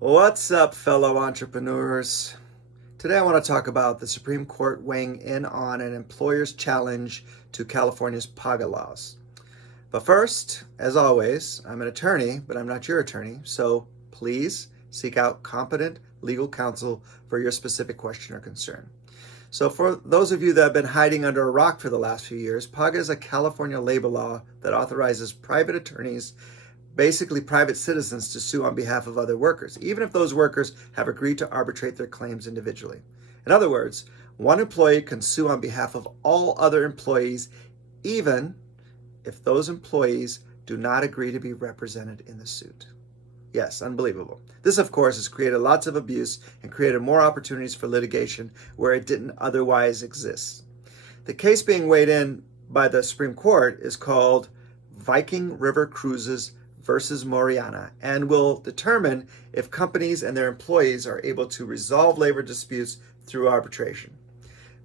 What's up, fellow entrepreneurs? Today I want to talk about the Supreme Court weighing in on an employer's challenge to California's PAGA laws. But first, as always, I'm an attorney, but I'm not your attorney, so please seek out competent legal counsel for your specific question or concern. So for those of you that have been hiding under a rock for the last few years, PAGA is a California labor law that authorizes private attorneys, basically private citizens, to sue on behalf of other workers, even if those workers have agreed to arbitrate their claims individually. In other words, one employee can sue on behalf of all other employees, even if those employees do not agree to be represented in the suit. Yes, unbelievable. This, of course, has created lots of abuse and created more opportunities for litigation where it didn't otherwise exist. The case being weighed in by the Supreme Court is called Viking River Cruises versus Moriana, and will determine if companies and their employees are able to resolve labor disputes through arbitration.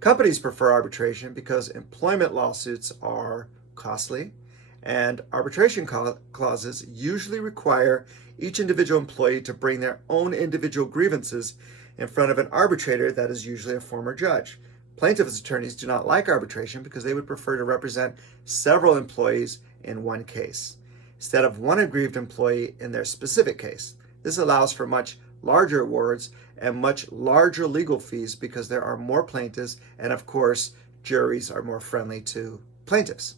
Companies prefer arbitration because employment lawsuits are costly, and arbitration clauses usually require each individual employee to bring their own individual grievances in front of an arbitrator that is usually a former judge. Plaintiffs' attorneys do not like arbitration because they would prefer to represent several employees in one case, instead of one aggrieved employee in their specific case. This allows for much larger awards and much larger legal fees because there are more plaintiffs, and of course, juries are more friendly to plaintiffs.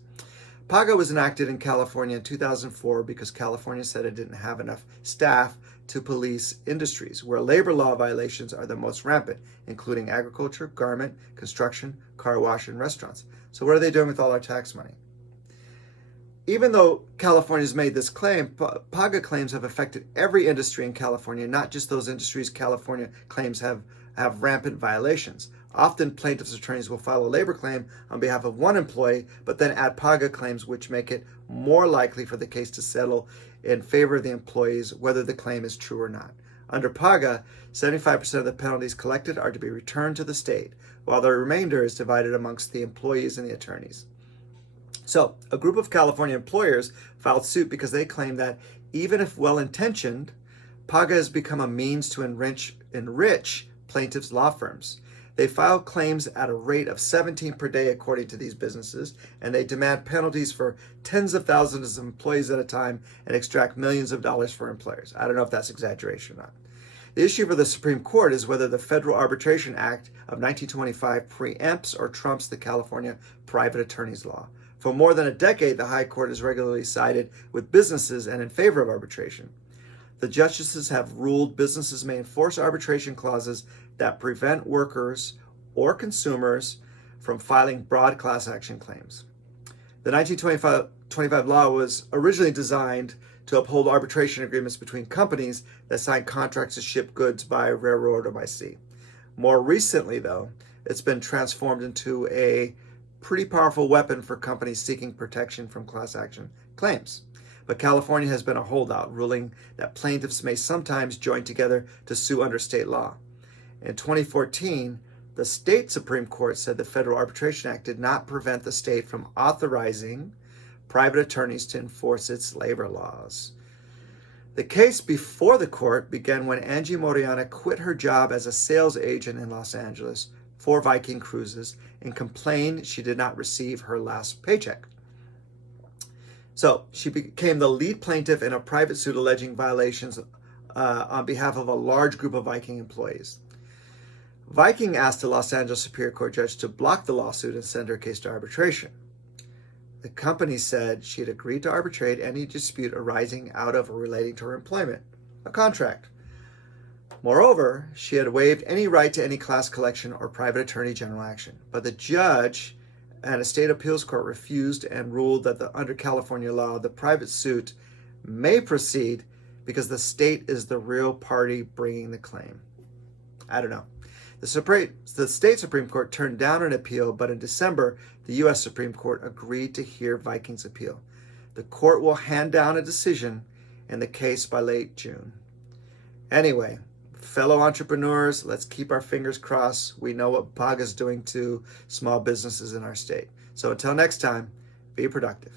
PAGA was enacted in California in 2004 because California said it didn't have enough staff to police industries where labor law violations are the most rampant, including agriculture, garment, construction, car wash, and restaurants. So what are they doing with all our tax money? Even though California's made this claim, PAGA claims have affected every industry in California, not just those industries California claims have rampant violations. Often plaintiffs' attorneys will file a labor claim on behalf of one employee, but then add PAGA claims, which make it more likely for the case to settle in favor of the employees, whether the claim is true or not. Under PAGA, 75% of the penalties collected are to be returned to the state, while the remainder is divided amongst the employees and the attorneys. So, a group of California employers filed suit because they claim that even if well-intentioned, PAGA has become a means to enrich plaintiffs' law firms. They filed claims at a rate of 17 per day according to these businesses, and they demand penalties for tens of thousands of employees at a time and extract millions of dollars for employers. I don't know if that's exaggeration or not. The issue for the Supreme Court is whether the Federal Arbitration Act of 1925 preempts or trumps the California private attorneys law. For more than a decade, the High Court has regularly sided with businesses and in favor of arbitration. The justices have ruled businesses may enforce arbitration clauses that prevent workers or consumers from filing broad class action claims. The 1925 law was originally designed to uphold arbitration agreements between companies that sign contracts to ship goods by railroad or by sea. More recently, though, it's been transformed into a pretty powerful weapon for companies seeking protection from class action claims. But California has been a holdout, ruling that plaintiffs may sometimes join together to sue under state law. In 2014, the state Supreme Court said the Federal Arbitration Act did not prevent the state from authorizing private attorneys to enforce its labor laws. The case before the court began when Angie Moriana quit her job as a sales agent in Los Angeles for Viking Cruises and complained she did not receive her last paycheck. So she became the lead plaintiff in a private suit alleging violations on behalf of a large group of Viking employees. Viking asked the Los Angeles Superior Court judge to block the lawsuit and send her case to arbitration. The company said she had agreed to arbitrate any dispute arising out of or relating to her employment, a contract. Moreover, she had waived any right to any class collection or private attorney general action. But the judge and a state appeals court refused and ruled that under California law, the private suit may proceed because the state is the real party bringing the claim. I don't know. The state Supreme Court turned down an appeal, but in December, the U.S. Supreme Court agreed to hear Viking's appeal. The court will hand down a decision in the case by late June. Anyway, fellow entrepreneurs, let's keep our fingers crossed. We know what PAGA is doing to small businesses in our state. So until next time, be productive.